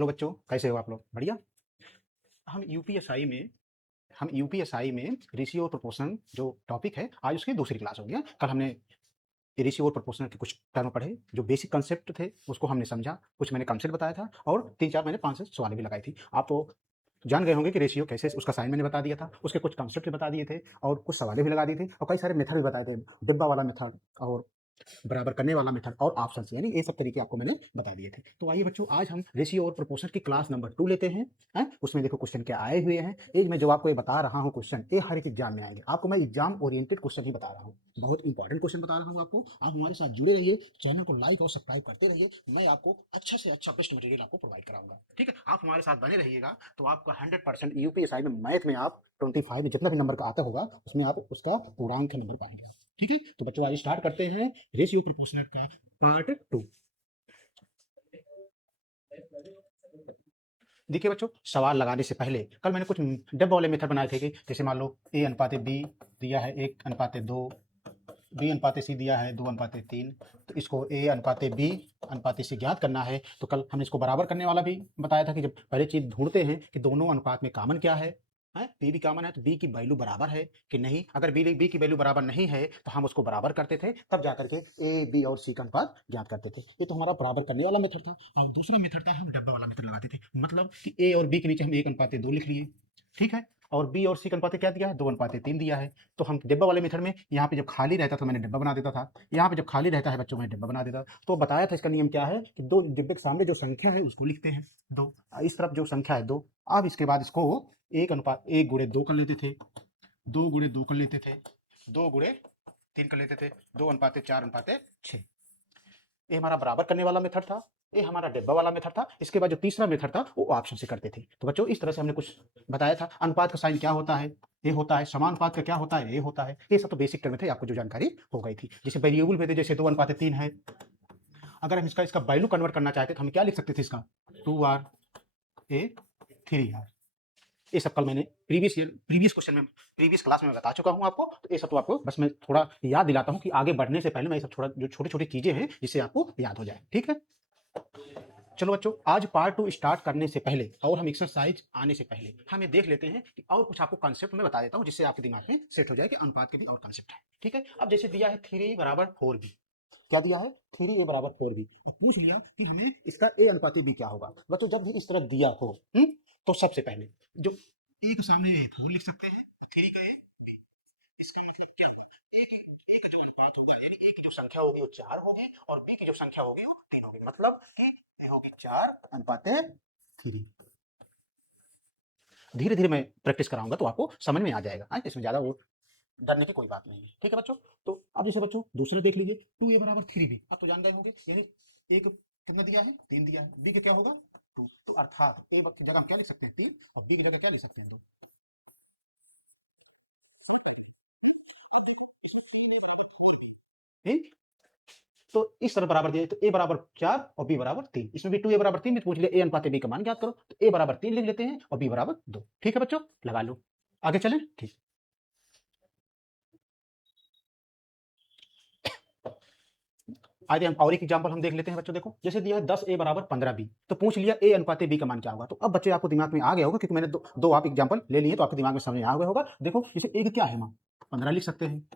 Hello बच्चों, कैसे हो आप लोग? बढ़िया। हम यूपीएसआई में रेशियो और प्रोपोर्शन जो टॉपिक है, आज उसकी दूसरी क्लास हो गया। कल हमने रेशियो और प्रोपोर्शन के कुछ टर्म पढ़े, जो बेसिक कंसेप्ट थे उसको हमने समझा, कुछ मैंने कंसेप्ट बताया था और 3-4 मैंने 5 से सवाल भी लगाई थी। आप तो जान गए होंगे कि रेशियो कैसे, उसका साइन मैंने बता दिया था, उसके कुछ कंसेप्ट भी बता दिए थे और कुछ सवाल भी लगा दिए थे और कई सारे मेथड भी बताए थे, डिब्बा वाला मेथड और बराबर करने वाला मेथड और ऑप्शन, यानी ये सब तरीके आपको मैंने बता दिए थे। तो आइए बच्चों, आज हम रेशियो और प्रोपोर्शन की क्लास नंबर 2 लेते हैं। उसमें देखो क्वेश्चन क्या आए हुए हैं। ये मैं जो आपको ये बता रहा हूँ क्वेश्चन, ये हर एक एग्जाम में आएंगे। आपको मैं एग्जाम ओरिएंटेड क्वेश्चन ही बता रहा हूँ, बहुत इंपॉर्टेंट क्वेश्चन बता रहा हूँ आपको। आप हमारे साथ जुड़े रहिए, चैनल को लाइक और सब्सक्राइब करते रहिए। मैं आपको अच्छा से अच्छा बेस्ट मटेरियल आपको प्रोवाइड कराऊंगा, ठीक है? आप हमारे साथ बने रहिएगा तो आपका 100% यूपीएसआई में मैथ में आप 25 में जितना भी नंबर का आता होगा उसमें आप उसका पूर्णांक नंबर पाएंगे, ठीक है? तो बच्चों आज स्टार्ट करते हैं रेशियो प्रोपोर्शनल का पार्ट 2। देखिए बच्चों, सवाल लगाने से पहले कल मैंने कुछ डब्बा वाले मेथड बनाए थे कि जैसे मान लो ए अनुपात बी दिया है 1:2, बी अनुपात सी दिया है 2:3, तो इसको ए अनुपात बी अनुपात सी ज्ञात करना है। तो कल हमने इसको बराबर करने वाला भी बताया था कि जब पहले चीज ढूंढते हैं कि दोनों अनुपात में कॉमन क्या है, बी भी कॉमन है तो बी की वैल्यू बराबर है कि नहीं। अगर बी की वैल्यू बराबर नहीं है तो हम उसको बराबर करते थे, तब जाकर के ए बी और सी का अनुपात ज्ञात करते थे। ये तो हमारा बराबर करने वाला मेथड था। और दूसरा मेथड था, हम डब्बा वाला मेथड लगाते थे, मतलब कि ए और बी के नीचे हम 1:2 लिख लिए, ठीक है? और बी और सी का अनुपात क्या दिया है, 2:3 दिया है। तो हम डिब्बा वाले मेथड में यहाँ पे जब खाली रहता था मैंने डिब्बा बना देता था, यहाँ पे जब खाली रहता है बच्चों मैं डिब्बा बना देता। तो बताया था इसका नियम क्या है कि दो डिब्बे के सामने जो संख्या है उसको लिखते हैं 2, इस तरफ जो संख्या है 2। अब इसके बाद इसको 1:1 कर लेते थे, 2:2 कर लेते थे, 2:3 कर लेते थे, 2:4:6। ये हमारा बराबर करने वाला मेथड था, ये हमारा डिब्बा वाला मेथड था। इसके बाद जो तीसरा मेथड था वो ऑप्शन से करते थे। तो बच्चों इस तरह से हमने कुछ बताया था। अनुपात का साइन क्या होता है, ये होता है। समानुपात का क्या होता है, ये होता है। ये सब तो बेसिक टर्म थे, आपको जो जानकारी हो गई थी। जैसे वेरिएबल में थे, जैसे 2:3 है, अगर हम इसका इसका वैल्यू कन्वर्ट करना चाहते तो हम क्या लिख सकते थे, इसका 2r a 3r। ये सब कल मैंने प्रीवियस क्वेश्चन में, प्रीवियस क्लास में बता चुका हूं आपको। तो ये सब तो आपको बस मैं थोड़ा याद दिलाता हूं कि आगे बढ़ने से पहले मैं ये सब थोड़ा जो छोटी छोटी चीजें हैं जिससे आपको याद हो जाए, ठीक है? चलो बच्चों, आज पार्ट 2 स्टार्ट करने से पहले और हम एक्सरसाइज आने से पहले हम ये देख लेते हैं कि और कुछ आपको कॉन्सेप्ट में बता देता हूं जिससे आपके दिमाग में सेट हो जाए कि अनुपात के भी और कॉन्सेप्ट है, ठीक है? अब जैसे दिया है 3a बराबर 4b, क्या दिया है, 3a बराबर 4b, और पूछ लिया कि हमें इसका a अनुपात b क्या होगा। बच्चों जब भी इस तरह दिया हो, तो सबसे पहले जो a के सामने 4 लिख सकते हैं, 3 का a b, इसका मतलब क्या होगा, ए का जो अनुपात होगा, यानी ए की जो संख्या होगी वो 4 होगी और बी की जो संख्या होगी वो 3 होगी, मतलब कि ये होगी 4:3। धीरे धीरे मैं प्रैक्टिस कराऊंगा तो आपको समझ में आ जाएगा, इसमें ज्यादा वो डरने की कोई बात नहीं है, ठीक है बच्चों? तो अब जैसे बच्चों दूसरा देख लीजिए, 2a बराबर 3b। अब तो जान गए होंगे, यानी एक कितना दिया है, 3 दिया है, बी का क्या होगा 2, तो अर्थात ए की जगह हम क्या लिख सकते हैं 3 और बी की जगह क्या लिख सकते हैं 2। ठीक, तो इस तरह बराबर दिया, तो ए बराबर 4 और बी बराबर 3। इसमें भी 2a बराबर 3 में पूछ लिया ए अनुपात बी का मान ज्ञात करो, तो ए बराबर 3 लिख लेते हैं और बी बराबर 2, ठीक है बच्चों? लगा लो, आगे चलें, ठीक। आइए हम और एक एग्जांपल हम देख लेते हैं बच्चों। देखो जैसे दिया है 10a बराबर 15b, तो पूछ लिया ए अनुपात बी का मान क्या होगा। तो अब बच्चे आपको दिमाग में आ गया होगा क्योंकि मैंने दो आप एग्जांपल ले लिए, तो आपके दिमाग में समझ आ गया होगा। देखो जैसे ए का क्या है मान, 15 लिख सकते हैं,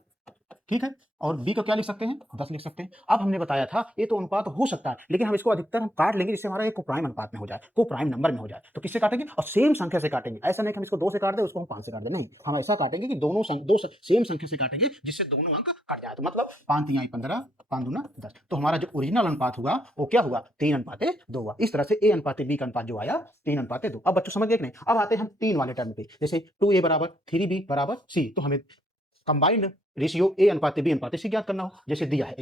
ठीक है? और बी का क्या लिख सकते हैं, 10 लिख सकते हैं। अब हमने बताया था ये तो अनुपात हो सकता है, लेकिन हम इसको अधिकतर हम काट लेंगे जिससे हमारा एक कोप्राइम अनुपात में हो जाए, कोप्राइम नंबर में हो जाए। तो किससे काटेंगे, और सेम संख्या से काटेंगे। ऐसा नहीं कि हम इसको 2 से काट दें उसको हम 5 से काट दें, नहीं, हम ऐसा काटेंगे कि दोनों सेम संख्या से काटेंगे जिससे दोनों अंक कट जाए। तो मतलब 5 तिहाई 15, 5 दूना 10, तो हमारा जो ओरिजिनल अनुपात हुआ वो क्या हुआ, 3:2 हुआ। इस तरह से ए अनुपात बी का अनुपात जो आया 3:2। अब बच्चों समझ गए कि नहीं? अब आते हैं हम 3 वाले टर्म पे, जैसे 2a बराबर 3b बराबर c। तो हमें कंबाइंड रेशियो ए अनुपात बी अनुपात सी ज्ञात करना हो, जैसे दिया है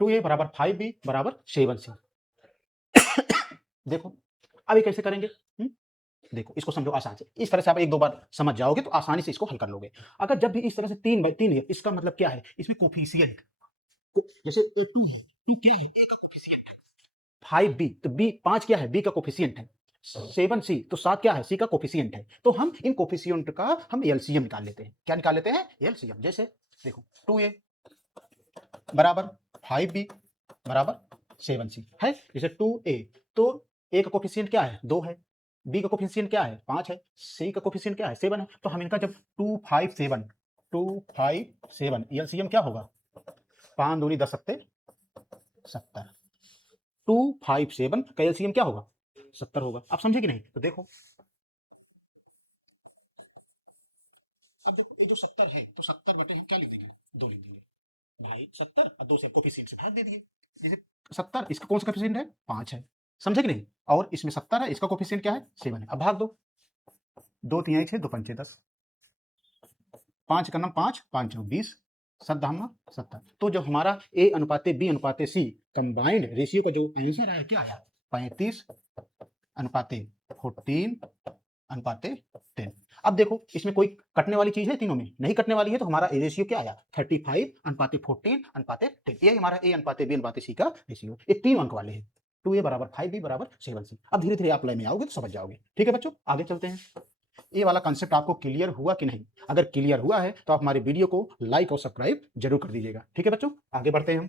2a बराबर 5b बराबर 7c। देखो अब ये कैसे करेंगे, देखो इसको समझो आसान से, इस तरह से आप एक दो बार समझ जाओगे तो आसानी से इसको हल कर लोगे। अगर जब भी इस तरह से 3/3 है, इसका मतलब क्या है, इसमें कोफिशिएंट, जैसे 2 है, तो क्या है, ए का कोफिशिएंट है 5b, तो बी 5 क्या है, बी का कोफिशिएंट है 7c, तो 7 क्या है, सी का कोफिशिएंट है। तो हम इन कोफिशिएंट का हम एलसीएम निकाल लेते हैं। क्या निकाल लेते हैं, एलसीएम। जैसे देखो 2a बराबर 5b बराबर 7c है, जैसे 2a, तो ए का कोफिशिएंट क्या है 2 है, बी का कोफिशिएंट क्या है 5 है, सी का कोफिशिएंट क्या है 7 है। तो हम इनका जब 257 एलसीएम क्या होगा 5 दूनी 10 सत्ते 70, 257 का एलसीएम क्या होगा 70 होगा। आप समझे कि नहीं? तो देखो अब देखो ये जो 70 है तो 70 बटे हम क्या लिख देंगे 2 लिख देंगे भाई 70 और 2 से कोफिशिएंट से भाग दे दिए। जैसे 70 इसका कौन सा कोफिशिएंट है 5 है, समझे कि नहीं? और इसमें 70 है इसका कोफिशिएंट क्या है 7 है। अब भाग दो 2 तिहाई 6 2 पंचे 10, 5 का नाम 5 5 चौक 20, 7 धामा 70। तो जब हमारा ए अनुपाते बी अनुपाते सी कंबाइंड रेशियो का जो आंसर आया क्या आया 35 अनुपाते 14 अनुपाते 10। अब देखो इसमें कोई कटने वाली चीज है तीनों में नहीं कटने वाली है, तो हमारा ए रेशियो क्या आया 35 अनुपाते 14 अनुपाते 10। ये हमारा ए अनुपाते बी अनुपाते सी का रेशियो। ये 3 अंक वाले हैं, 2a बराबर 5b बराबर 7c। अब धीरे धीरे आप लय में आओगे तो समझ जाओगे। ठीक है बच्चों, आगे चलते हैं। ये वाला कंसेप्ट आपको क्लियर हुआ कि नहीं? अगर क्लियर हुआ है तो आप हमारे वीडियो को लाइक और सब्सक्राइब जरूर कर दीजिएगा। ठीक है बच्चों, आगे बढ़ते हैं हम।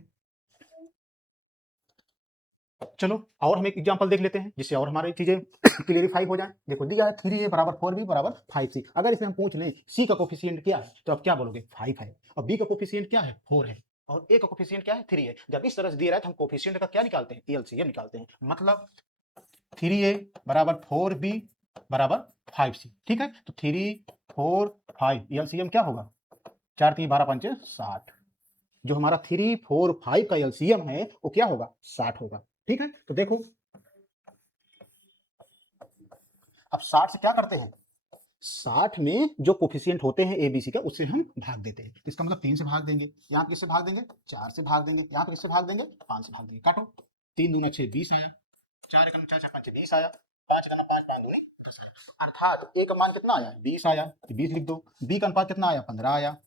चलो और हम एक एग्जांपल देख लेते हैं जिससे और हमारी चीजें क्लियरिफाई हो जाए। देखो दिया है 3a बराबर 4b बराबर 5c। अगर इसमें हम पूछ लें c का कोफिशिएंट क्या है तो आप क्या बोलोगे 5 है, और b का कोफिशिएंट क्या है 4 है, और a का कोफिशिएंट क्या है 3 है। जब इस तरह से दिया रहा है तो हम कोफिशिएंट का क्या निकालते हैं एलसीएम निकालते हैं। मतलब 3a बराबर 4b बराबर 5c। ठीक है, तो 3 4 5 एलसीएम क्या होगा 4 3 12 5 60। जो हमारा 3 4 5 का एलसीएम है वो क्या होगा 60 होगा। ठीक है, तो देखो अब 60 से क्या करते हैं 60 में जो कोफिशिएंट होते हैं ए बी सी का उससे हम भाग देते हैं। तो इसका मतलब 3 से भाग देंगे, यहाँ पे किससे भाग देंगे 4 से भाग देंगे, यहाँ पे किससे भाग देंगे 5 से भाग देंगे। काटो 3 दूना 6 20 आया, 4 एकम 4 5 20 आया, 5 का 5 5 दूनी, अर्थात ए का मान कितना आया 20 आया, 20 लिख दो। बी का अनुपात कितना आया 15 आया,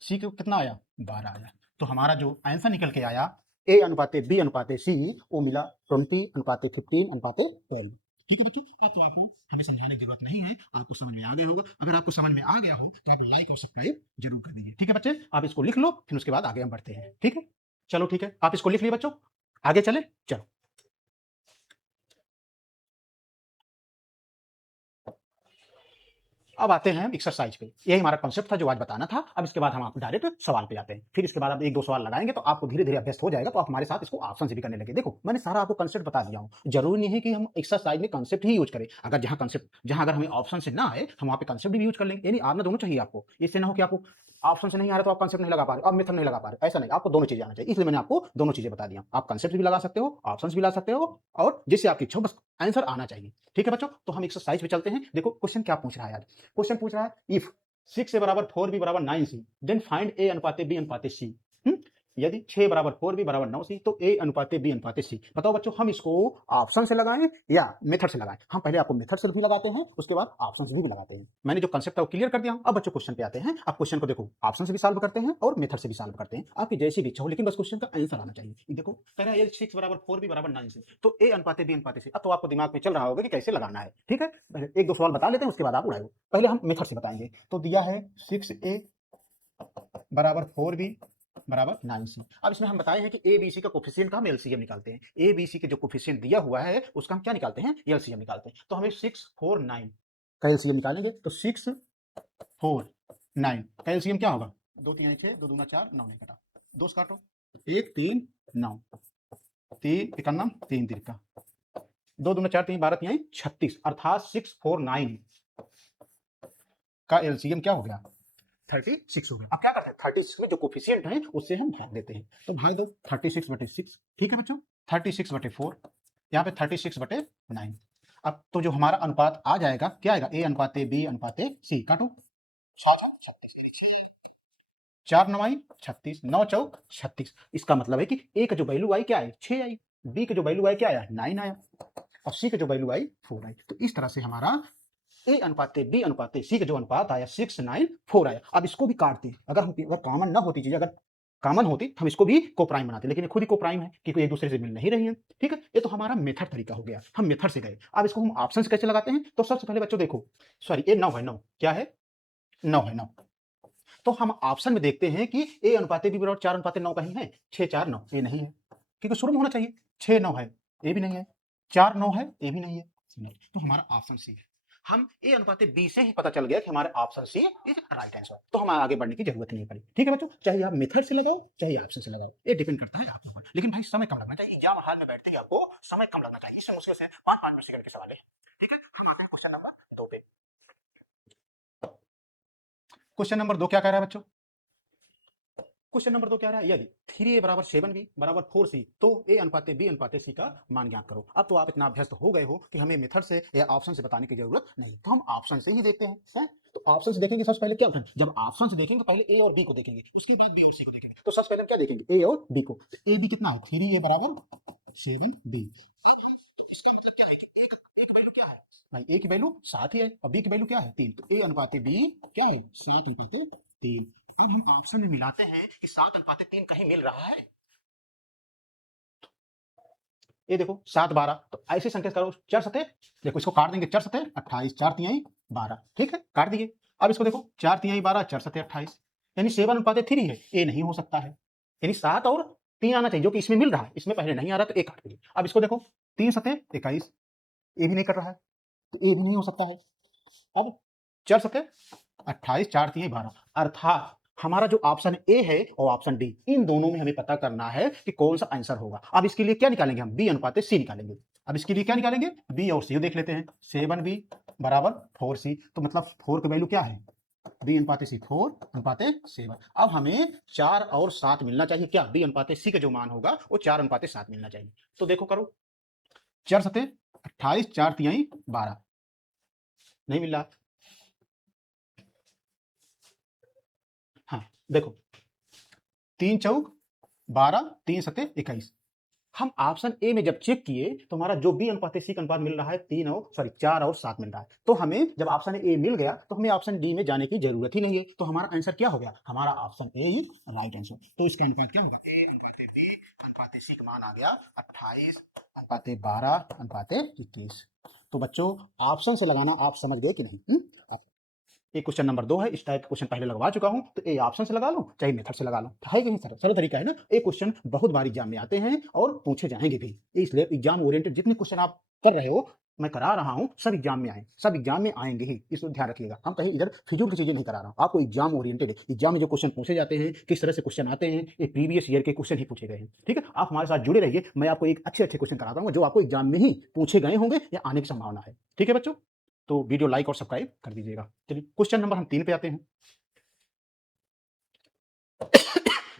सी का कितना आया 12 आया। तो हमारा जो आंसर निकल के आया ए अनुपाते बी अनुपाते सी वो मिला 20 अनुपाते 15 अनुपाते 12। ठीक है बच्चों, अब तो आपको हमें समझाने की जरूरत नहीं है, आपको समझ में आ गया होगा। अगर आपको समझ में आ गया हो तो आप लाइक और सब्सक्राइब जरूर कर दीजिए। ठीक है बच्चे, आप इसको लिख लो फिर उसके बाद आगे हम बढ़ते हैं। ठीक है, चलो ठीक है, आप इसको लिख लिए बच्चों, आगे चले चलो। अब आते हैं एक्सरसाइज पे। यही हमारा कॉन्सेप्ट था जो आज बताना था। अब इसके बाद हम आप डायरेक्ट सवाल पे आते हैं। फिर इसके बाद आप एक दो सवाल लगाएंगे तो आपको धीरे धीरे अभ्यस्त हो जाएगा, तो आप हमारे साथ इसको ऑप्शन से भी करने लगे। देखो मैंने सारा आपको कंसेप्ट बता दिया हूँ, जरूरी नहीं है कि हम एक्सरसाइज में कंसेप्ट ही यूज करें। अगर जहां अगर हमें ऑप्शन से ना आए हम वहाँ पे कंसेप्ट भी यूज कर लेंगे। यानी आना दोनों चाहिए आपको, इससे ना हो कि आपको ऑप्शन से नहीं आ रहा तो आप कंसेप्ट नहीं लगा पा रहे, आप मेथड नहीं लगा पा रहे। ऐसा नहीं, आपको दोनों चीजें आना चाहिए। इसलिए मैंने आपको दोनों चीजें बता दिया। आप कंसेप्ट भी लगा सकते हो, ऑप्शन भी ला सकते हो, और जिससे आपकी इच्छा हो, बस आंसर आना चाहिए। ठीक है बच्चों, तो हम एक्सरसाइज पे चलते हैं। देखो क्वेश्चन क्या पूछ रहा है आज। क्वेश्चन पूछ रहा है इफ 6 ए बराबर 4b बराबर 9c देन फाइंड ए अनुपाते b अनुपाते c। यदि 6 बराबर 4b बराबर 9c तो a अनुपाते b अनुपाते c। बताओ बच्चों हम इसको ऑप्शन से लगाएं या मेथड से लगाएं? हम पहले आपको मेथड से भी लगाते हैं उसके बाद ऑप्शन से भी लगाते हैं। मैंने जो कंसेप्ट है वो क्लियर कर दिया हूं। अब बच्चों क्वेश्चन पे आते हैं। अब क्वेश्चन को देखो ऑप्शन से भी सॉल्व करते हैं और मेथड से भी सॉल्व करते हैं, आपकी जैसी भी इच्छा हो, लेकिन बस क्वेश्चन का आंसर आना चाहिए। ये देखो कह रहा है 6 बराबर 4b बराबर 9c तो a अनुपाते b अनुपाते c। अब तो आपको दिमाग में चल रहा होगा कि कैसे लगाना है। ठीक है, एक दो सवाल बता लेते हैं उसके बाद आप उड़ाओ। पहले हम मेथड से बताएंगे। तो दिया है 6a बराबर 4b बराबर 9c। अब इसमें हम बताए हैं कि ए बी सी का कोफिशिएंट का हम एलसीएम निकालते हैं। ए बी सी के जो कोफिशिएंट दिया हुआ है उसका हम क्या निकालते हैं एलसीएम निकालते हैं। तो हमें 6 4 9 का एलसीएम निकालेंगे। तो 6 4 9 का एलसीएम क्या होगा 2 3 6 2 दूना 4 9 नहीं कटा, 2 से काटो 1 3 9 3 इकन्नम 3 तिरका 2 दूना 4 3 12 3 36, अर्थात 6 4 9 का एलसीएम क्या हो गया 36 हो गया। अब क्या करते हैं 36 में जो कोफिशिएंट है उससे हम भाग देते हैं। तो भाग दो 36 बटे 6। ठीक है बच्चों, 36 बटे 4, यहाँ पे 36 बटे 9। अब तो जो हमारा अनुपात आ जाएगा क्या आएगा ए अनुपाते बी अनुपाते सी। काटो 4 9 आई 36, 9 चौक 36। इसका मतलब है कि ए का जो वैल्यू आई क्या आई 6 आई, बी का जो वैल्यू आई क्या आया 9 आया, और सी का जो वैल्यू आई 4 आई। तो इस तरह से हमारा ए अनुपाते बी अनुपाते सी का जो अनुपात आया 6 9 4 आया। अब इसको भी काटते, अगर कॉमन ना होती चीज, अगर कॉमन होती हम इसको भी कोप्राइम बनाते, लेकिन ये खुद ही कोप्राइम है क्योंकि एक दूसरे से मिल नहीं रही है। ठीक है, ये तो हमारा मेथड तरीका हो गया, हम मेथड से गए। अब इसको हम ऑप्शन से कैसे लगाते हैं? तो सबसे पहले बच्चों देखो, सॉरी ये 9 है, 9 क्या है 9 है 9। तो हम ऑप्शन में देखते हैं कि ए अनुपाते बी बराबर 4 अनुपाते 9 कहीं है 6 4 9, ये नहीं है क्योंकि शुरू में होना चाहिए 6 9 है, ये भी नहीं है। 4 9 है, ये भी नहीं है, नहीं। तो हमारा ऑप्शन सी है। हम ए अनुपाते बी से ही पता चल गया कि हमारे option c is right answer. तो हमें आगे बढ़ने की जरूरत नहीं पड़ी। ठीक है बच्चों, चाहे आप मेथड से लगाओ चाहे ऑप्शन से लगाओ, ये डिपेंड करता है आप लोगों पर। लेकिन भाई समय कम लगना चाहिए, एग्जाम हॉल में बैठते ही आपको समय कम लगना चाहिए। इससे मुश्किल से 5 सेकंड के सवाल है। ठीक है, हम आते हैं क्वेश्चन नंबर 2 पे। क्वेश्चन नंबर 2 क्या कह रहा है बच्चों? क्वेश्चन नंबर 2 क्या रहा है? यदि 3a बराबर 7b बराबर 4c, तो a अनुपाते b अनुपाते c का मान ज्ञात करो। अब तो आप इतना अभ्यस्त हो गए हो कि हमें मेथड से या ऑप्शन से बताने की जरूरत नहीं, तो हम ऑप्शन से ही देखते हैं, हैं? तो ऑप्शन से देखेंगे सबसे पहले क्या होता है, जब ऑप्शन से देखेंगे पहले a और b को देखेंगे, उसके बाद b और c को देखेंगे। तो सबसे पहले हम क्या देखेंगे, a और b को। a b कितना है, 3a बराबर 7b। अब हम इसका मतलब क्या है कि एक एक वैल्यू क्या है भाई, a की वैल्यू 7 ही है और b की वैल्यू क्या है 3। तो a अनुपाते b क्या है, 7 अनुपाते 3। अब हम ऑप्शन में मिलाते हैं कि 7 अनुपाते 3 कहीं मिल रहा है। ये देखो 7 12, तो ऐसे संकेत करो, चार सते, देखो इसको काट देंगे, चार सते 28, चार तिहाई 12। ठीक है, काट दिए। अब इसको देखो, चार तिहाई 12, चार सते 28, यानी 7 अनुपाते 3 है। ये नहीं हो सकता है, यानी 7 और 3 आना चाहिए, जो कि इसमें मिल रहा है, इसमें पहले नहीं आ रहा, तो एक काट दिए। अब इसको देखो, 3 सते 21, ये भी नहीं कर रहा है, तो ये भी नहीं हो सकता है। अब चार सते 28, चार तिहाई 12, अर्थात हमारा जो ऑप्शन ए है और ऑप्शन डी, इन दोनों में हमें पता करना है कि कौन सा आंसर होगा। अब इसके लिए क्या निकालेंगे हम, बी अनुपाते सी निकालेंगे। अब इसके लिए क्या निकालेंगे, बी और सी देख लेते हैं। 7b बराबर 4c, तो मतलब 4 की वैल्यू क्या है, बी अनुपाते सी 4 अनुपाते 7। अब हमें 4 और 7 मिलना चाहिए, क्या, बी अनुपाते सी का जो मान होगा वो 4 अनुपाते 7 मिलना चाहिए। तो देखो करो, 4 सते 28, चार तिहाई 12, नहीं मिल रहा। हाँ देखो, 3 चौक 12, 3 सते 21। हम ऑप्शन ए में जब चेक किए तो हमारा जो बी अनुपात सी का अनुपात मिल रहा है 3 और सॉरी 4 और 7 मिल रहा है। तो हमें जब ऑप्शन ए मिल गया तो हमें ऑप्शन डी में जाने की जरूरत ही नहीं है। तो हमारा आंसर क्या हो गया, हमारा option A is right answer. तो इसका अनुपात क्या होगा, ए अनुपात बी अनुपात सी का मान आ गया 28 अनुपात 12 अनुपात 21। तो बच्चों, ऑप्शन से लगाना आप समझ गए कि नहीं? ये क्वेश्चन नंबर 2 है, इस टाइप क्वेश्चन पहले लगवा चुका हूं, तो ए ऑप्शन से लगा लो चाहे मेथड से लगा लो, है कि नहीं? सरल सरल तरीका है ना। ये क्वेश्चन बहुत बार एग्जाम में आते हैं और पूछे जाएंगे भी, इसलिए एग्जाम ओरिएंटेड जितने क्वेश्चन आप कर रहे हो, मैं करा रहा हूं, सब एग्जाम में आए, सब एग्जाम में आएंगे ही, इसको ध्यान रखिएगा। हम कहीं इधर फिजूल की चीजें नहीं करा रहा हूं आपको, एग्जाम ओरिएंटेड है। एग्जाम में जो क्वेश्चन पूछे जाते हैं, किस तरह से क्वेश्चन आते हैं, ये प्रीवियस ईयर के क्वेश्चन ही पूछे गए हैं। ठीक है, आप हमारे साथ जुड़े रहिए, मैं आपको एक अच्छे अच्छे क्वेश्चन कराता हूँ जो आपको एग्जाम में ही पूछे गए होंगे या आने की संभावना है। ठीक है बच्चों, तो वीडियो लाइक और सब्सक्राइब कर दीजिएगा। चलिए क्वेश्चन नंबर हम 3 पे आते हैं।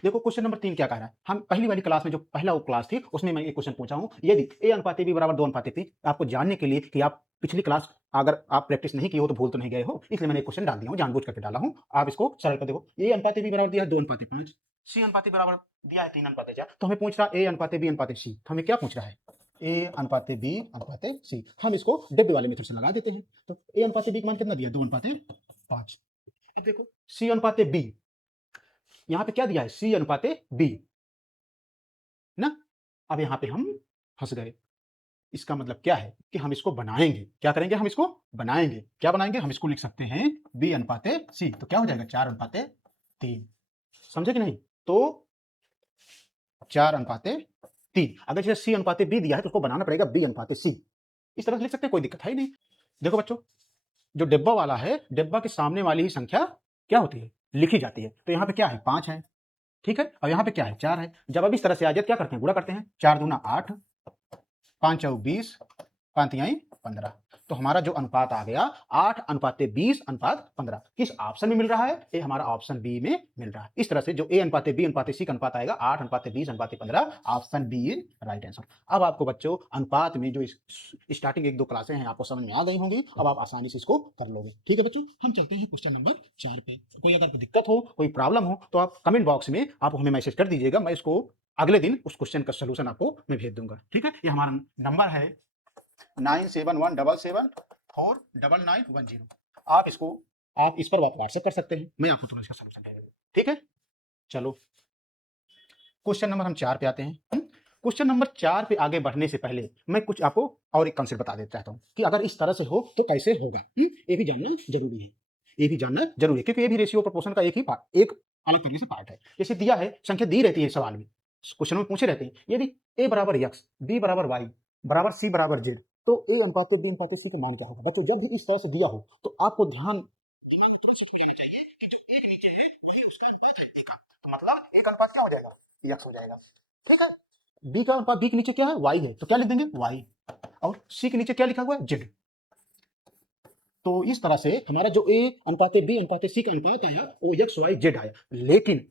देखो क्वेश्चन नंबर 3 क्या कह रहा है, हम पहली वाली क्लास में जो पहला वो क्लास थी उसमें मैं ये क्वेश्चन पूछा हूं, यदि ए अनुपात बी बराबर 2 अनुपात 3, आपको जानने के लिए कि आप पिछली क्लास अगर आप प्रैक्टिस नहीं की हो तो भूल तो नहीं गए हो, इसलिए मैंने एक क्वेश्चन डाल दिया हूं, जानबूझ करके डाला हूं। आप इसको सरल कर देखो, ए अनुपात बी बराबर दिया है 2 अनुपात 5, सी अनुपात बराबर दिया है 3 अनुपात 4। तो हमें पूछ रहा है ए अनुपात बी अनुपात सी, तो हमें क्या पूछ रहा है, ए अनुपात बी अनुपात सी। हम इसको डेब्बे वाले मेथड से लगा देते हैं। तो ए अनुपात बी का मान कितना दिया, 2 अनुपात 5। देखो सी अनुपात बी, यहाँ पे क्या दिया है, सी अनुपाते बी ना। अब यहाँ पे हम फंस गए। इसका मतलब क्या है कि हम इसको बनाएंगे, क्या करेंगे, हम इसको बनाएंगे, क्या बनाएंगे, हम इसको लिख सकते हैं बी अनुपाते सी, तो क्या हो जाएगा 4 अनुपाते 3। समझे कि नहीं? तो 4 अनुपाते 3, अगर जैसे सी अनुपाते बी दिया है तो उसको बनाना पड़ेगा बी अनुपाते सी। इस तरह से लिख सकते हैं, कोई दिक्कत है ही नहीं। देखो बच्चों, जो डिब्बा वाला है, डिब्बा के सामने वाली ही संख्या क्या होती है, लिखी जाती है। तो यहाँ पे क्या है, 5 है, ठीक है, और यहाँ पे क्या है, 4 है। जब अब इस तरह से आ जाए क्या करते हैं, गुणा करते हैं, 4 दूना 8, 5 चौक 20, 5 तिहाई 15। तो हमारा जो अनुपात आ गया 8 अनुपात 20 अनुपात 15, किस ऑप्शन में मिल रहा है, ये हमारा ऑप्शन बी में मिल रहा है। इस तरह से जो ए अनुपात बी अनुपात सी का अनुपात आएगा 8 अनुपात 20 अनुपात 15, option b is right answer. अब आपको बच्चों अनुपात में जो स्टार्टिंग 1-2 क्लासें हैं आपको समझ में आ गई होंगी, अब आप आसानी से इसको कर लोगे। ठीक है बच्चों, हम चलते हैं क्वेश्चन नंबर 4 पे। कोई अगर दिक्कत हो, कोई प्रॉब्लम हो तो आप कमेंट बॉक्स में आप हमें मैसेज कर दीजिएगा, मैं इसको अगले दिन उस क्वेश्चन का सोल्यूशन आपको मैं भेज दूंगा। ठीक है, ये हमारा नंबर है 9717749910। आप इस पर व्हाट्सएप कर सकते हैं, मैं आपको तुरंत इसका सलूशन दे दूंगा। ठीक है, चलो क्वेश्चन नंबर हम 4 पे आते हैं। क्वेश्चन नंबर 4 पे आगे बढ़ने से पहले मैं कुछ आपको और एक कंसेप्ट बता देना चाहता हूँ कि अगर इस तरह से हो तो कैसे होगा। ये भी जानना जरूरी है, ये भी जानना जरूरी है, क्योंकि ये भी रेशियो प्रोपोर्शन का एक ही पार्ट, एक अलग तरीके से पार्ट है। जैसे दिया है, संख्या दी रहती है सवाल में, क्वेश्चन में पूछे रहते हैं, यदि ए बराबर एक्स, बी बराबर वाई, बराबर सी बराबर जेड, तो ए अनुपात बी अनुपात सी का मान क्या होगा बच्चों? जब भी इस तरह से दिया हो तो आपको दिमाग में तुरंत सेट हो जाना चाहिए कि जो एक नीचे है वही उसका अनुपात है ए का, तो मतलब ए का अनुपात क्या हो जाएगा? एक्स हो जाएगा। ठीक है, बी का अनुपात बी के नीचे क्या है? वाई है, तो क्या लिख देंगे? वाई। और सी के नीचे क्या लिखा हुआ है? जेड। तो इस तरह से हमारा जो ए अनुपात बी अनुपात सी का अनुपात आया वो एक्स वाई जेड आया, लेकिन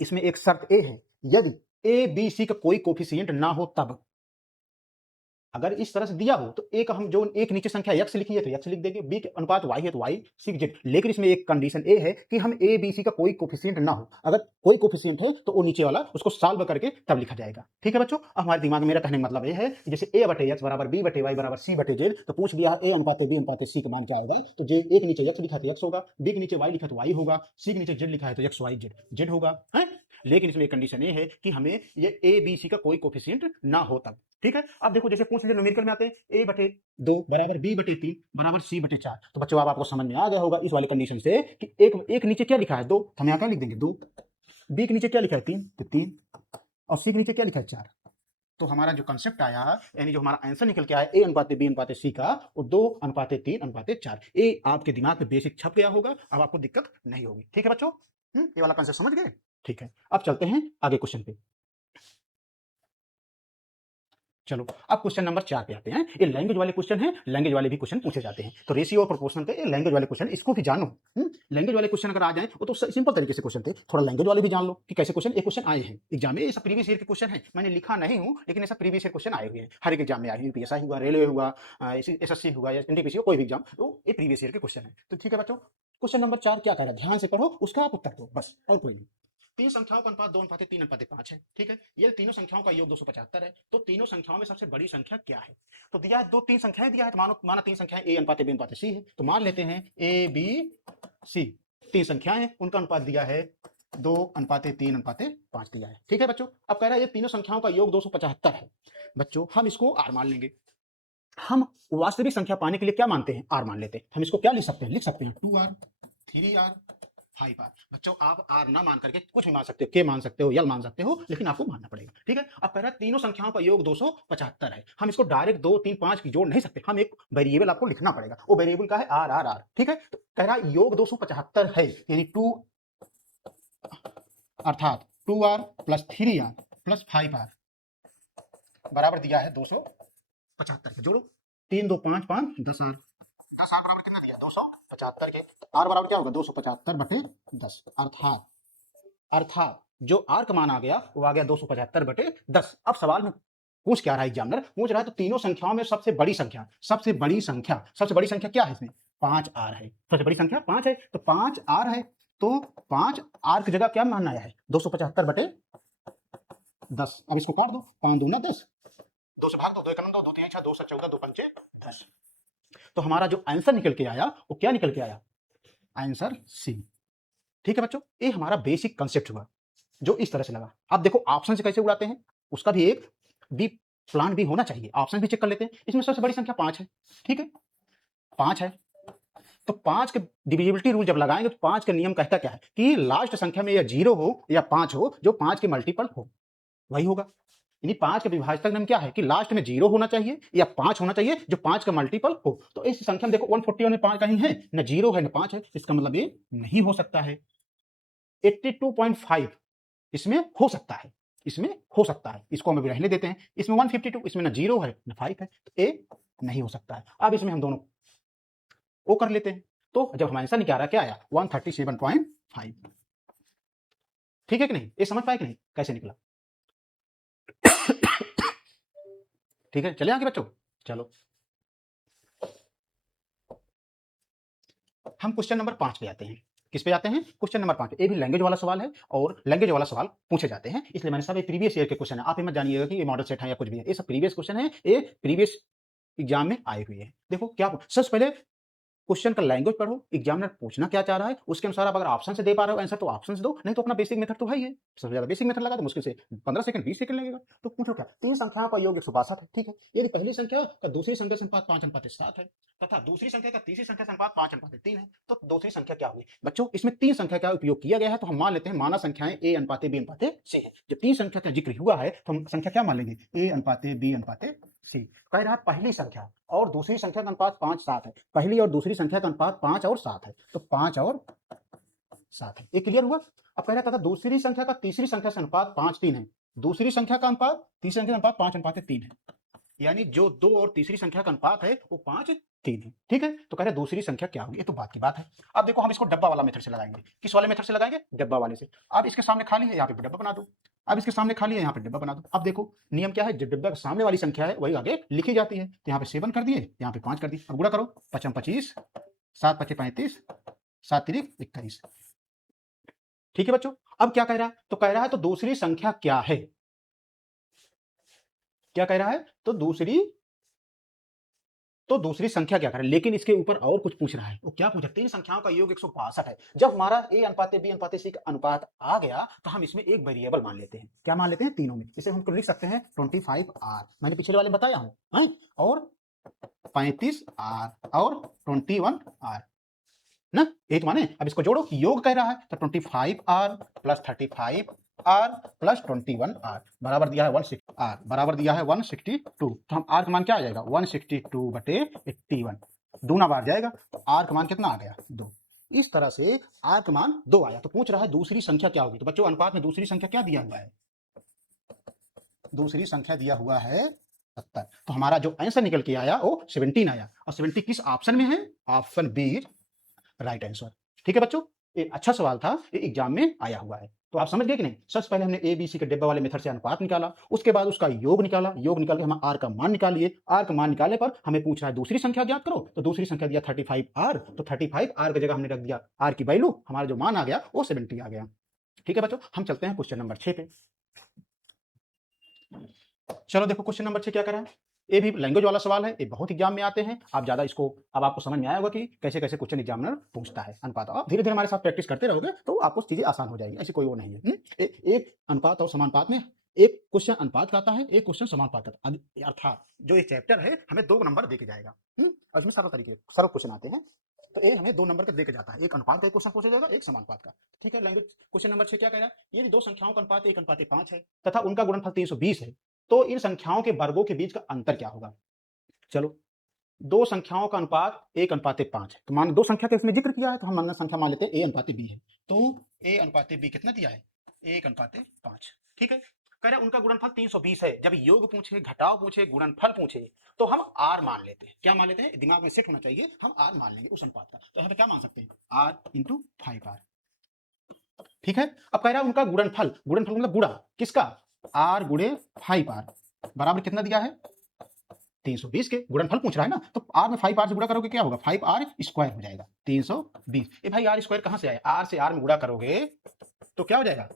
इसमें एक शर्त ए है, यदि ए बी सी का कोई कोफिशिएंट ना हो तब। अगर इस तरह से दिया हो तो एक हम जो एक नीचे संख्या x लिखी है तो x लिख देंगे, b के अनुपात y है तो y, c z। लेकिन इसमें एक कंडीशन ए है कि हम a b c का कोई कोफिशिएंट ना हो। अगर कोई कोफिशिएंट है तो वो नीचे वाला उसको सॉल्व करके तब लिखा जाएगा। ठीक है बच्चों, अब हमारे दिमाग में मेरा कहने का मतलब ये है कि जैसे a बटे x बराबर b बटे y बराबर c बटे z, तो पूछ लिया a अनुपात b अनुपात c का मान क्या होगा, तो जे एक नीचे x लिखा तो x होगा, b के नीचे y लिखा तो y होगा, c के नीचे z लिखा है तो x y z होगा है। लेकिन इसमें एक कंडीशन ये है कि हमें ये ए बी सी का कोई कोफिशिएंट ना हो तब। ठीक है, अब देखो जैसे पूछ लिया न्यूमेरिकल में आते हैं a बटे 2 बराबर b बटे 3 बराबर c बटे 4, तो बच्चों अब आपको समझ में आ गया होगा इस वाले कंडीशन से कि एक नीचे क्या लिखा है 2, हम यहाँ क्या लिख देंगे 2, b के नीचे क्या लिखा है 3 तो 3, और c के नीचे क्या लिखा है 4। तो हमारा जो कंसेप्ट आया यानी जो हमारा आंसर निकल के आया ए अनुपात बी अनुपात सी का, वो 2 अनुपात 3 अनुपात 4, ये आपके दिमाग में बेसिक छप गया होगा, अब आपको दिक्कत नहीं होगी। ठीक है बच्चों, ये वाला कंसेप्ट समझ गए? ठीक है, अब चलते हैं आगे क्वेश्चन पे। चलो अब क्वेश्चन नंबर 4 पे आते हैं। ये लैंग्वेज वाले क्वेश्चन हैं, लैंग्वेज वाले भी क्वेश्चन पूछे जाते हैं, तो रेशियो और प्रोपोर्शन के लैंग्वेज वाले क्वेश्चन, इसको भी जानो। लैंग्वेज वाले क्वेश्चन अगर आ जाए वो तो सिंपल तरीके से क्वेश्चन थे, थोड़ा लैंग्वेज वाले भी जान लो कि कैसे क्वेश्चन एक क्वेश्चन आए हैं एग्जाम में। ये सब प्रीवियस ईयर के क्वेश्चन है, मैंने लिखा नहीं हूँ लेकिन ऐसा प्रीवियस ईयर क्वेश्चन आए हुए हैं, हर एक एग्जाम में आए हुए, यूपीएसआई हुआ, रेलवे हुआ, एसएससी हुआ या एनटीपीसी कोई भी एग्जाम, तो ये प्रीवियस ईयर के क्वेश्चन है। तो ठीक है बच्चों, क्वेश्चन नंबर 4 क्या कह रहा है, ध्यान से पढ़ो, उसका आप उत्तर दो बस, और कोई नहीं। तीन संख्याओं का अनुपात 2 अनुपात 3 अनुपात 5 है। ठीक है, ये तीनों संख्याओं का योग 275 है, तो तीनों संख्याओं में सबसे बड़ी संख्या क्या है? तो दिया है, दो तीन संख्याएं दिया है, तो माना तीन संख्याएं ए अनुपात बी अनुपात सी है, तो मान लेते हैं ए बी सी तीन संख्याएं हैं, उनका अनुपात दिया है 2 अनुपात 3 अनुपात 5 दिया है। ठीक है बच्चों, अब कह रहा है ये तीनों संख्याओं का योग 275 है। बच्चों हम इसको आर मान लेंगे, हम वास्तविक संख्या पाने के लिए क्या मानते हैं? आर मान लेते हैं। हम इसको क्या लिख सकते हैं? लिख सकते हैं 2r 3r 5r। बच्चों आप आर ना मान करके कुछ भी मान सकते हो, के मान सकते हो, यल मान सकते हो, लेकिन आपको मानना पड़ेगा। ठीक है, अब कह रहा है तीनों संख्याओं का योग 275 है, हम इसको डायरेक्ट 2 3 5 की जोड़ नहीं सकते, हम एक वेरिएबल आपको लिखना पड़ेगा, वो वेरिएबल का है आर आर आर। ठीक है, तो कह रहा है योग 275 है, यानी 2 अर्थात 2r plus 3r plus 5r बराबर दिया है 275 के। जोड़ो, 3 2 5 5 10r, 10r बराबर कितना दिया? 275 के, तो r बराबर क्या होगा? 275 बटे 10, अर्थात जो r का मान आ गया वो आ गया 275 बटे 10। अब सवाल में पूछ क्या रहा है एग्जामिनर? पूछ रहा है तो तीनों संख्याओं में सबसे बड़ी संख्या, सबसे बड़ी संख्या क्या है इसमें? 5r है। सबसे बड़ी संख्या 5 है, तो 5r है, तो 5r की जगह क्या मान आया है? 275 बटे 10। अब इसको काट दो, 5 दूना 10, 2 से भाग दो, 2 एकम 2, 2 3 6, 2 7 14, 2 पंचे 10। तो हमारा जो आंसर निकल के आया वो क्या निकल के आया? Answer c. ठीक है बच्चों, ये हमारा बेसिक कंसेप्ट हुआ जो इस तरह से लगा। अब देखो ऑप्शन से कैसे उड़ाते हैं, उसका भी एक बी प्लान भी होना चाहिए, ऑप्शन भी चेक कर लेते हैं। इसमें सबसे बड़ी संख्या 5 है। ठीक है, 5 है, तो 5 के डिविजिबिलिटी रूल जब लगाएंगे तो 5 का नियम कहता क्या है कि लास्ट संख्या में या 0 हो या 5 हो, जो 5 के मल्टीपल हो वही होगा। यानी 5 के विभाजक नियम क्या है कि लास्ट में 0 होना चाहिए या 5 होना चाहिए जो 5 का मल्टीपल हो। तो इस संख्या में देखो 141 में 5 कहीं है, न 0 है न 5 है, इसका मतलब ये नहीं हो सकता है। 82.5 इसमें हो सकता है, इसमें हो सकता है, इसको हम अभी रहने देते हैं। इसमें 152, इसमें न 0 है न 5 है, तो ए नहीं हो सकता है। अब इसमें हम दोनों वो कर लेते हैं, तो जब हमारा आंसर निकल रहा क्या आया? 137.5। ठीक है कि नहीं? ये समझ पाए कि नहीं कैसे निकला? ठीक है, चले आगे बच्चों। चलो हम क्वेश्चन नंबर 5 पे आते हैं। किस पे आते हैं? Question number 5। ये भी लैंग्वेज वाला सवाल है और लैंग्वेज वाला सवाल पूछे जाते हैं, इसलिए मैंने सब प्रीवियस ईयर के क्वेश्चन है, आप ये मत जानिएगा कि ये मॉडल सेट है या कुछ भी है, ये सब प्रीवियस क्वेश्चन है, ये प्रीवियस एग्जाम में आए हुए हैं। देखो क्या सबसे पहले क्वेश्चन का लैंग्वेज पढ़ो, एग्जामिनर पूछना क्या चाह रहा है, उसके अनुसार आप अगर ऑप्शन से दे पा रहे हो आंसर तो ऑप्शन से दो, नहीं तो अपना बेसिक मेथड तो है ही है। सबसे ज्यादा बेसिक मेथड लगा तो मुश्किल से 15 सेकंड 20 सेकंड लगेगा। तो पूछो क्या? तीन संख्याओं का योग 162 है। ठीक है, यदि पहली संख्या का दूसरी संख्या से अनुपात 5 अनुपात 7 है तथा दूसरी संख्या का तीसरी संख्या से अनुपात 5 अनुपात 3 है, तो दूसरी संख्या क्या होगी? बच्चों इसमें तीन संख्या का उपयोग किया गया है, तो हम मान लेते हैं माना संख्याएं ए अनुपात बी अनुपात सी है। जब तीन संख्या का जिक्र हुआ है तो हम संख्या क्या मान लेंगे? ए अनुपात बी अनुपात सी। कह रहा है पहली संख्या और दूसरी संख्या का अनुपात 5-7 है। पहली और दूसरी संख्या का अनुपात 5 और 7 है, तो 5 और 7 है। ये क्लियर हुआ। अब कह रहा था दूसरी संख्या का तीसरी संख्या से अनुपात 5-3 है। दूसरी संख्या का अनुपात तीसरी संख्या का अनुपात 5:3 है, यानी जो दो और तीसरी संख्या का अनुपात है वो 5-3 है। ठीक है, तो कह रहे दूसरी संख्या क्या होगी, ये तो बात की बात है। अब देखो हम इसको डब्बा वाला मेथड से लगाएंगे। किस वाले मेथड से लगाएंगे, डब्बा वाले से। अब इसके सामने खाली है, यहाँ पे डब्बा बना दो। अब इसके सामने खाली है, यहाँ पे डब्बा बना दो। अब देखो नियम क्या है, जो डब्बा के सामने वाली संख्या है वही आगे लिखी जाती है। तो यहाँ पे 7 कर दिए, यहाँ पे 5 कर दिए। अब गुणा करो, 5×5 = 25, 7×5 = 35, 7×3 = 21। ठीक है बच्चों। अब क्या कह रहा है, तो कह रहा है तो दूसरी संख्या क्या है, क्या कह रहा है, तो दूसरी संख्या क्या करें, लेकिन इसके ऊपर और कुछ पूछ रहा है। वो क्या पूछा, तीन संख्याओं का योग 162 है। जब हमारा a अनुपात b अनुपात c का अनुपात आ गया तो हम इसमें एक वेरिएबल मान लेते हैं। क्या मान लेते हैं, तीनों में। इसे हम लिख सकते हैं 25r, मैंने पिछले वाले में बताया हूं, और 35r और 21r ना, एक माने। अब इसको जोड़ो, योग कह रहा है, तो 25r + 35r + 21r बराबर दिया है 160r, बराबर दिया है 162। तो हम r का मान क्या आ जाएगा, 162/81, दूना बार जाएगा, तो r का मान कितना आ गया, 2। इस तरह से r का मान 2 आया। तो पूछ रहा है दूसरी संख्या क्या होगी। तो बच्चों अनुपात में दूसरी संख्या क्या दिया हुआ है, दूसरी संख्या दिया हुआ है 70। तो हमारा जो आंसर निकल के आया वो 17 आया। और 70 किस ऑप्शन में है, ऑप्शन बी राइट आंसर। ठीक है बच्चों, एक अच्छा सवाल था, ये एग्जाम में आया हुआ है। तो आप समझ गए कि नहीं। सबसे पहले हमने ए बी सी के डिब्बा वाले मेथड से अनुपात निकाला, उसके बाद उसका योग निकाला, योग निकाल के हम आर का मान निकाल लिए। आर का मान निकालने पर हमें पूछ रहा है दूसरी संख्या ज्ञात करो। तो दूसरी संख्या दिया 35r, तो 35r की जगह हमने रख दिया आर की वैल्यू, हमारा जो मान आ गया वो 70 आ गया। ठीक है बच्चों, हम चलते हैं क्वेश्चन नंबर 6 पे। चलो देखो क्वेश्चन नंबर 6 क्या कर रहा है। ये भी लैंग्वेज वाला सवाल है, ये बहुत एग्जाम में आते हैं। आप ज्यादा इसको, अब आपको समझ में आया होगा कि कैसे कैसे क्वेश्चन एग्जामिनर पूछता है अनुपात। आप धीरे धीरे हमारे साथ प्रैक्टिस करते रहोगे तो आपको चीजें आसान हो जाएगी, ऐसी कोई वो नहीं है। एक अनुपात और समानुपात में एक क्वेश्चन अनुपात का आता है, एक क्वेश्चन समानुपात का। अर्थात जो ये चैप्टर है हमें 2 नंबर देके जाएगा, और इसमें सरल क्वेश्चन आते हैं। तो ये हमें 2 नंबर का देके जाता है, एक अनुपात का क्वेश्चन पूछा जाएगा, एक समानुपात का। ठीक है, लैंग्वेज क्वेश्चन नंबर 6 क्या कह रहा है, ये दो संख्याओं का अनुपात 1:5 है तथा उनका गुणनफल 320 है, तो इन संख्याओं के वर्गों के बीच का अंतर क्या होगा। चलो, दो संख्याओं का अनुपात 1:5 है। तो मान दो संख्या का इसमें जिक्र किया है, तो हम संख्या मान लेते हैं a/b है। तो a/b कितना दिया है, 1:5। ठीक है, कह रहे उनका गुणनफल 320 है। जब योग पूछे, घटाव पूछे, गुणनफल पूछे, तो हम r मान लेते हैं। क्या मान लेते हैं, दिमाग में सेट होना चाहिए, हम r मान लेंगे उस अनुपात का। तो यहाँ पे क्या मान सकते हैं, r × 5r। ठीक है, अब कह रहा है उनका गुणनफल, गुणनफल मतलब गुणा किसका, r × 5r बराबर कितना दिया है 320 के। गुणनफल पूछ रहा है ना, तो r में 5r से गुणा करोगे क्या होगा, 5r² हो जाएगा 320। ए भाई r² कहां से आया, r से r में गुणा करोगे तो क्या हो जाएगा,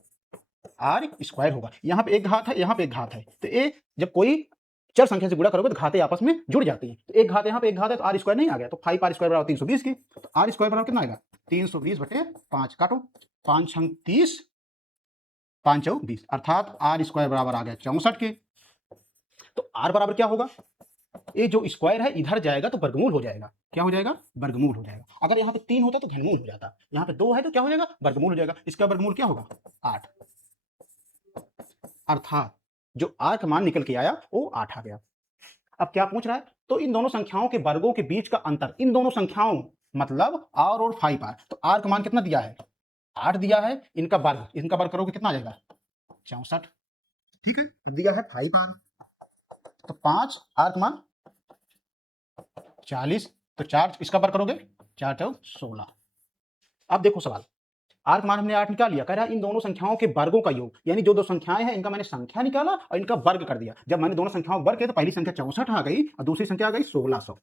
r² होगा। यहाँ पे एक घात है, यहाँ पे एक घात है, तो ये जब कोई चर संख्या से गुणा करोगे तो घातें आपस में जुड़ जाती हैं। तो एक घात यहाँ पे एक घात है, तो r² नहीं आ गया, तो 5r² बराबर 320 की। तो r² बराबर कितना आएगा, 320/5 काटो, 5 × 30, 5 × 20, अर्थात r² बराबर आ गया 64 के। तो r बराबर क्या होगा, ये जो स्क्वायर है इधर जाएगा तो वर्गमूल हो जाएगा। क्या हो जाएगा, वर्गमूल हो जाएगा। अगर यहाँ पे 3 होता तो घनमूल हो जाता, यहाँ पे 2 है तो क्या हो जाएगा, वर्गमूल हो जाएगा। इसका वर्गमूल क्या होगा, 8। अर्थात जो r का मान निकल के आया वो 8 आ गया। अब क्या पूछ रहा है, तो इन दोनों संख्याओं के वर्गों के बीच का अंतर, इन दोनों संख्याओं मतलब r और 5r। तो r का मान कितना दिया है, 8 दिया है, इनका वर्ग करोगे कितना आ जाएगा, 64। ठीक है, तो दिया है 5r, तो 5r का मान 40, तो 4 इसका वर्ग करोगे, 4 × 16। अब देखो सवाल, r का मान हमने 8 निकाल लिया, कह रहा है इन दोनों संख्याओं के वर्गों का योग, यानी जो दो संख्याएं हैं इनका मैंने संख्या निकाला और इनका वर्ग कर दिया। जब मैंने दोनों संख्याओं का वर्ग किया तो पहली संख्या 64 आ गई और दूसरी संख्या आ गई 1600।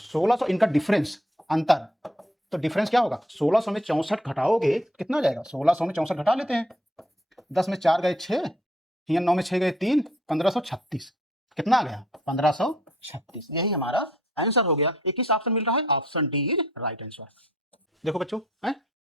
1600 इनका डिफरेंस, अंतर, तो डिफरेंस क्या होगा, 1600 में 64 घटाओगे कितना हो जाएगा, 1600 में 64 घटा लेते हैं, 10 में 4 गए 6, 9 में 6 गए 3, 1536। कितना आ गया, 1536। यही हमारा आंसर हो गया। ये किस ऑप्शन मिल रहा है, option D is right answer. देखो बच्चों,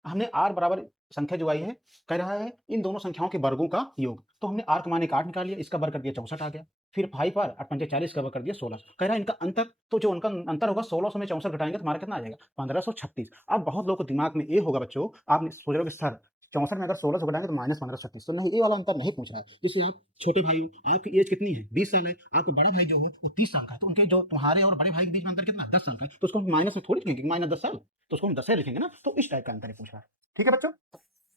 हमने r बराबर संख्या जो आई है, कह रहा है इन दोनों संख्याओं के वर्गों का योग। तो हमने r का मान 8 निकाल लिया, इसका वर्ग कर दिया 64 आ गया। फिर 5r 8 × 40 का वर्ग कर दिया 16। कह रहा है इनका अंतर, तो जो उनका अंतर होगा 1600 में 64 घटाएंगे तो हमारा कितना आ जाएगा, 1536। अब बहुत लोगों को दिमाग में ये होगा बच्चों, आपने सोच रहे हो कि सर 64 में अगर 16 से घटाएंगे तो -15 36। तो नहीं, ये वाला अंतर नहीं पूछ रहा है। जैसे आप छोटे भाई हो, आपकी एज कितनी है, 20 साल है, आपका बड़ा भाई जो है वो 30 साल का है, तो उनके जो तुम्हारे और बड़े भाई के बीच में अंतर कितना, 10 साल का है, तो उसको हम माइनस में थोड़ी लिखेंगे, -10 साल, तो उसको हम 10 लिखेंगे ना। तो इस टाइप का अंतर है पूछ रहा है। ठीक है बच्चों,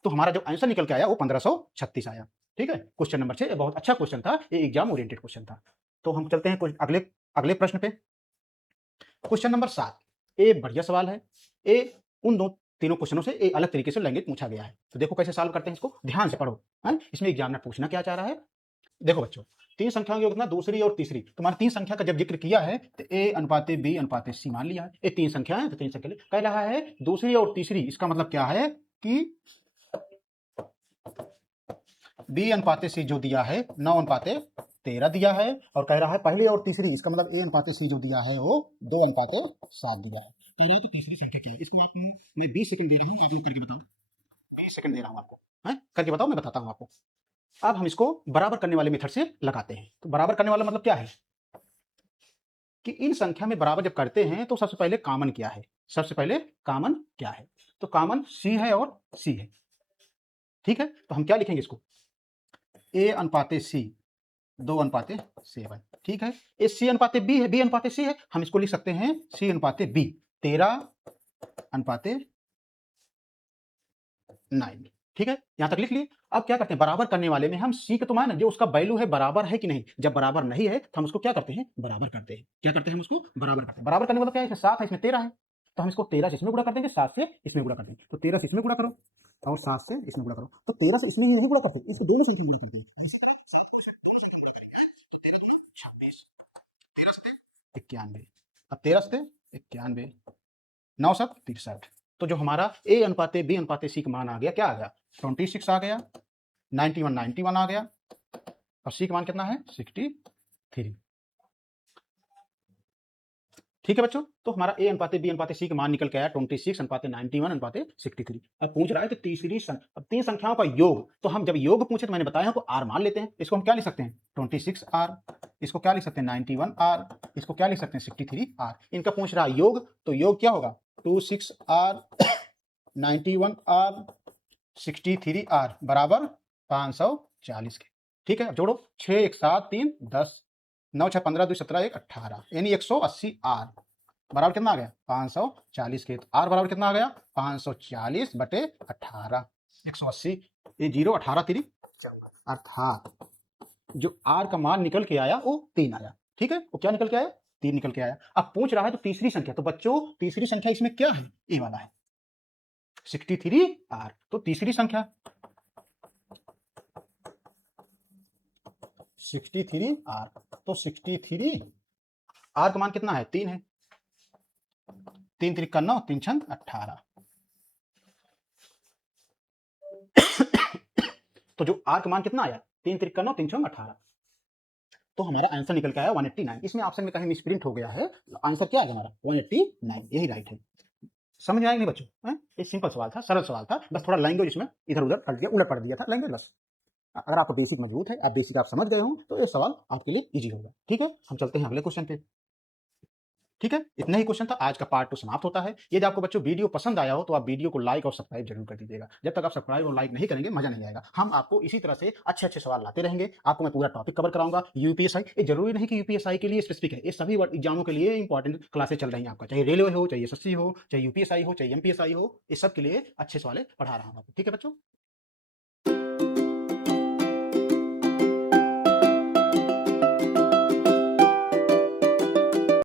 तो हमारा जो आंसर निकल के आया वो 1536 आया। ठीक है, क्वेश्चन नंबर 6 बहुत अच्छा क्वेश्चन था, ये एग्जाम ओरिएंटेड क्वेश्चन था। तो हम चलते हैं कुछ अगले अगले प्रश्न पे। क्वेश्चन नंबर 7, ये बढ़िया सवाल है। ये उन दो तीनों क्वेश्चनों से एक अलग तरीके से लैंग्वेज पूछा गया है। तो देखो कैसे सॉल्व करते हैं इसको, ध्यान से पढ़ो। है इसमें एग्जामिनर पूछना क्या चाह रहा है। देखो बच्चों, तीन संख्याओं के योग कितना, दूसरी और तीसरी। तुम्हारी तीन संख्या का जब जिक्र किया है तो ए अनुपाते बी अनुपाते सी मान लिया है। ये तीन संख्या है तो तीन संख्या कह रहा है दूसरी और तीसरी। इसका मतलब क्या है कि बी अनुपाते सी जो दिया है 9:13 दिया है, और कह रहा है पहली और तीसरी। इसका मतलब ए अनुपाते सी जो दिया है वो 2:7 दिया है। कह रहा है तो तीसरी संख्या क्या है। इसको आपको मैं 20 सेकंड दे रहा हूँ, आप लोग करके बताओ। 20 सेकंड दे रहा हूँ आपको, है करके बताओ, मैं बताता हूँ आपको। अब हम इसको बराबर करने वाले मेथड से लगाते हैं। तो बराबर करने वाला मतलब क्या है कि इन संख्या में बराबर जब करते हैं तो सबसे पहले कॉमन क्या है, सबसे पहले कॉमन क्या है, तो कॉमन सी है और सी है। ठीक है, तो हम क्या लिखेंगे इसको, ए अनुपाते सी 2:7। ठीक है, ये सी अनुपाते बी है, बी अनुपाते सी है, हम इसको लिख सकते हैं सी अनुपाते बी 13:9। ठीक है, यहां तक लिख लिए। अब क्या करते हैं, बराबर करने वाले में हम सी के तो मान जो उसका वैल्यू है बराबर है कि नहीं। जब बराबर नहीं है तो हम उसको क्या करते हैं, बराबर करते हैं। क्या करते हैं, हम उसको बराबर करते हैं। बराबर करने वाला क्या है, इसमें 7 है, इसमें 13 है, तो हम इसको 13 से इसमें गुणा कर देंगे, 7 से इसमें गुणा कर देंगे। तो 13 से इसमें गुणा करो और 7 से इसमें गुणा करो। तो 13 से इसमें ही नहीं गुणा करते, इसको दोनों संख्या गुणा करते हैं। 26, 13 से 91, अब 13 से 91, 9 7 63। तो जो हमारा ए अनुपाते बी अनुपाते सी का मान आ गया, क्या आ गया, 26 आ गया, 91 आ गया, और सी का मान कितना है, 63। ठीक है बच्चों, तो हमारा ए अनुपाते बी अनुपाते सी का मान निकल के आया 26:91:63। अब पूछ रहा है कि अब तीन संख्याओं का योग, तो हम जब योग पूछे तो मैंने बताया तो आर मान लेते हैं। इसको हम क्या लिख सकते हैं, 26R, इसको क्या लिख सकते हैं 91R, इसको क्या लिख सकते हैं 63R। इनका पूछ रहा है योग, तो योग क्या होगा 26R 91R 63R बराबर 540 के। ठीक है, अब जोड़ो 6 1 7 3 10, 9 6 15 2 17 1 18, यानी 180R बराबर कितना आ गया 540 के। तो आर बराबर कितना आ गया 540/18, 180, ये 0 18 3 अर्थात जो आर का मान निकल के आया वो 3 आया। ठीक है, वो क्या निकल के आया, 3 निकल के आया। अब पूछ रहा है तो तीसरी संख्या, तो बच्चों तीसरी संख्या इसमें क्या है, ए वाला है 63R। तो तीसरी संख्या 63R, तो 63R का मान कितना है, 3 है, 3 3 9 3 6 18। तो जो आर का मान कितना आया, 3 3 9 3 6 18। तो हमारा आंसर निकल के आया 189। इसमें ऑप्शन में कहीं मिसप्रिंट हो गया है, आंसर क्या है हमारा 189, यही राइट है। समझ में आएगा नहीं बच्चों, एक सिंपल सवाल था, सरल सवाल था, बस थोड़ा लैंग्वेज इसमें इधर उधर कर दिया, उलट पड़ दिया था लैंग्वेज बस। अगर आपका बेसिक मजबूत है, आप बेसिक आप समझ गए हो, तो ये सवाल आपके लिए इजी होगा। ठीक है, हम चलते हैं अगले क्वेश्चन पे। ठीक है, इतना ही क्वेश्चन था, आज का पार्ट 2 समाप्त होता है। यदि आपको बच्चों वीडियो पसंद आया हो तो आप वीडियो को लाइक और सब्सक्राइब जरूर कर दीजिएगा। जब तक आप सब्सक्राइब और लाइक नहीं करेंगे मजा नहीं आएगा। हम आपको इसी तरह से अच्छे अच्छे सवाल लाते रहेंगे, आपको मैं पूरा टॉपिक कवर कराऊंगा। यूपीएसआई, ये जरूरी नहीं कि यूपीएसआई के लिए स्पेसिफिक है, ये सभी एग्जामों के लिए इंपॉर्टेंट क्लासेस चल रही हैं आपका, चाहे रेलवे हो, चाहे एसएससी हो, चाहे यूपीएसआई हो, चाहे एमपीएसआई हो, ये सब के लिए अच्छे सवाल पढ़ा रहा हूँ आपको। ठीक है बच्चों।